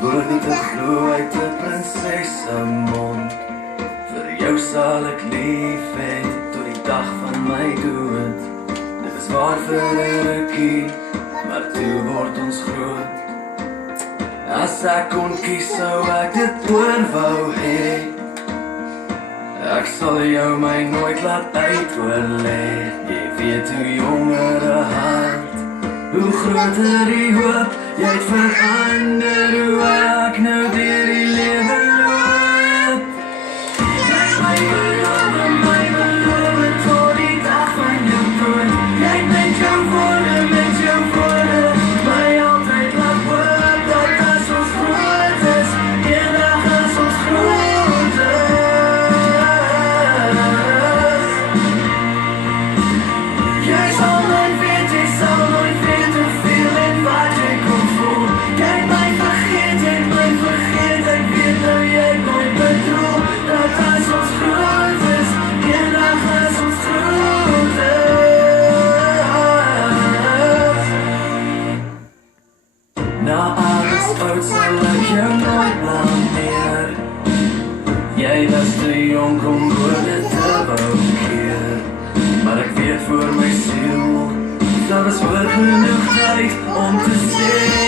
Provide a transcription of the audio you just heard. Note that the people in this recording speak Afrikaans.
Woorde te glo uit 'n prinses se mond. Vir jou sal ek lief hê tot die dag van my dood. Dit is waar vir 'n rukkie, maar toe word ons groot. As ek kon kies sou ek dit oor wou hê. Ek sal jou my nooit laat uitoorlê. Jy weet hoe jonger 'n hart, hoe groter die hoop. Jy het verander hoe ek nou deur die lewe loop. Jy is my belofte tot die dag van jou dood. Jy het met jou woorde, my altyd laat hoop dat as ons groot is, eendag as ons groot is. Jy sal nooit weet hoeveel en wat jy kon voel. Jy het my vergeet, ek weet nou jy het nooit bedoel dat as ons groot is, eendag as ons groot is. Na alles fout sal ek jou nooit blameer. Jy was te jong om woorde te wou keer. Maar ek weet voor my siel, daar is oor genoeg tyd om te sê